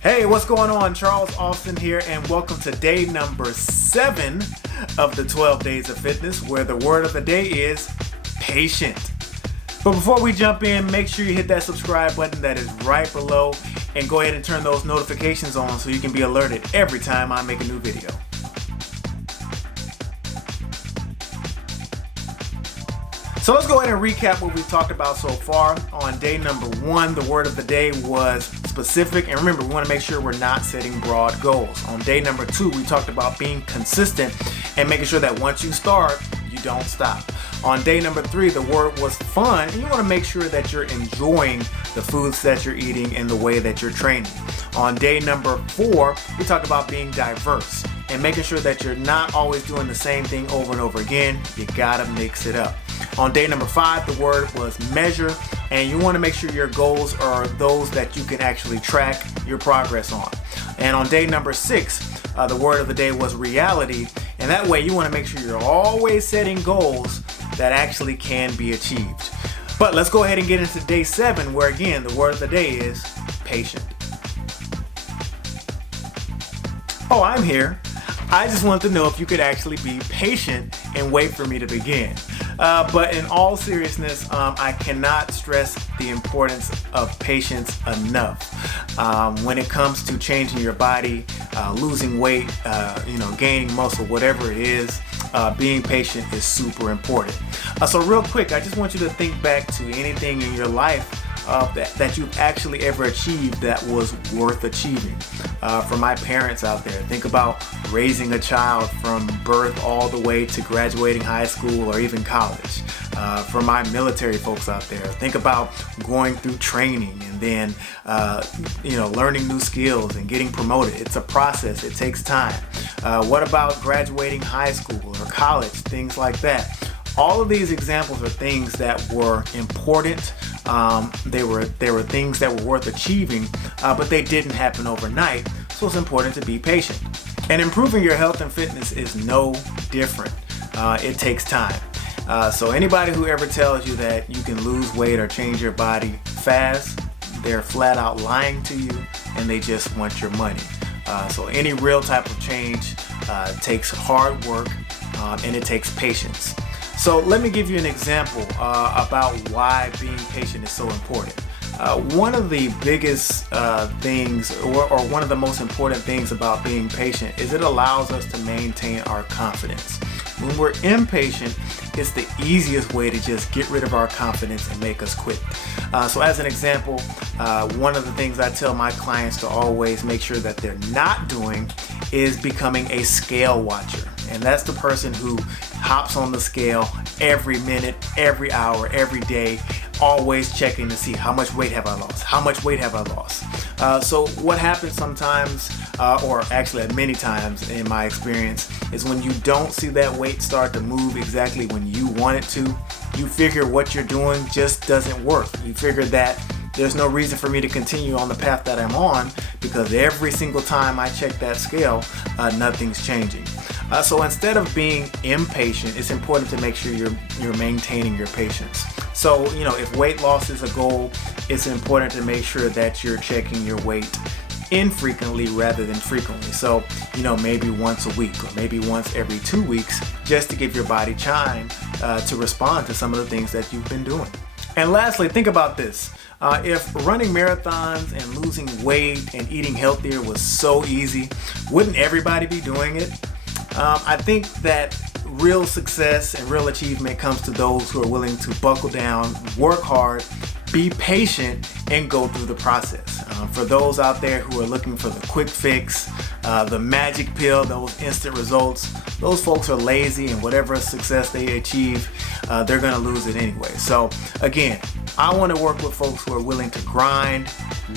Hey, what's going on? Charles Austin here, and welcome to day number 7 of the 12 Days of Fitness, where the word of the day is patient. But before we jump in, make sure you hit that subscribe button that is right below, and go ahead and turn those notifications on so you can be alerted every time I make a new video. So let's go ahead and recap what we've talked about so far. On day number 1, the word of the day was specific. And remember, we want to make sure we're not setting broad goals. On day number 2, we talked about being consistent and making sure that once you start, you don't stop. On day number 3, the word was fun. And you want to make sure that you're enjoying the foods that you're eating and the way that you're training. On day number 4, we talked about being diverse and making sure that you're not always doing the same thing over and over again. You gotta mix it up. On day number 5, the word was measure, and you want to make sure your goals are those that you can actually track your progress on. And on day number 6, the word of the day was reality, and that way you want to make sure you're always setting goals that actually can be achieved. But let's go ahead and get into day 7, where again, the word of the day is patient. Oh, I'm here. I just wanted to know if you could actually be patient and wait for me to begin. But in all seriousness, I cannot stress the importance of patience enough. When it comes to changing your body, losing weight, gaining muscle, whatever it is, being patient is super important. So real quick, I just want you to think back to anything in your life that you've actually ever achieved that was worth achieving. For my parents out there, think about raising a child from birth all the way to graduating high school or even college. For my military folks out there, think about going through training and then learning new skills and getting promoted. It's a process. It takes time. What about graduating high school or college? Things like that. All of these examples are things that were important. They were things that were worth achieving, but they didn't happen overnight. So it's important to be patient. And improving your health and fitness is no different. It takes time. So anybody who ever tells you that you can lose weight or change your body fast, they're flat out lying to you, and they just want your money. So any real type of change takes hard work, and it takes patience. So let me give you an example about why being patient is so important. One of the biggest things, or one of the most important things about being patient, is it allows us to maintain our confidence. When we're impatient, it's the easiest way to just get rid of our confidence and make us quit. So as an example, one of the things I tell my clients to always make sure that they're not doing is becoming a scale watcher. And that's the person who hops on the scale every minute, every hour, every day, always checking to see how much weight have I lost? How much weight have I lost? So what happens sometimes, or actually many times in my experience, is when you don't see that weight start to move exactly when you want it to, you figure what you're doing just doesn't work. You figure that there's no reason for me to continue on the path that I'm on because every single time I check that scale, nothing's changing. So instead of being impatient, it's important to make sure you're maintaining your patience. So, if weight loss is a goal, it's important to make sure that you're checking your weight infrequently rather than frequently. So, maybe once a week or maybe once every 2 weeks, just to give your body time to respond to some of the things that you've been doing. And lastly, think about this. If running marathons and losing weight and eating healthier was so easy, wouldn't everybody be doing it? I think that real success and real achievement comes to those who are willing to buckle down, work hard, be patient, and go through the process. For those out there who are looking for the quick fix, the magic pill, those instant results, those folks are lazy, and whatever success they achieve, they're going to lose it anyway. So again, I want to work with folks who are willing to grind,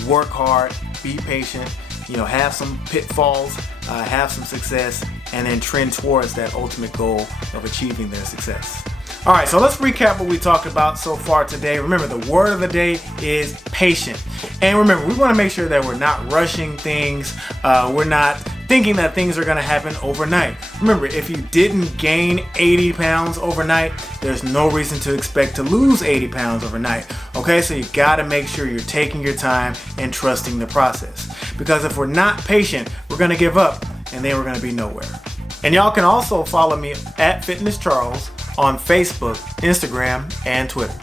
work hard, be patient, have some pitfalls, have some success, and then trend towards that ultimate goal of achieving their success. All right, so let's recap what we talked about so far today. Remember, the word of the day is patient. And remember, we want to make sure that we're not rushing things. We're not thinking that things are gonna happen overnight. Remember, if you didn't gain 80 pounds overnight, there's no reason to expect to lose 80 pounds overnight. Okay, so you gotta make sure you're taking your time and trusting the process. Because if we're not patient, we're gonna give up and then we're gonna be nowhere. And y'all can also follow me at Fitness Charles on Facebook, Instagram, and Twitter.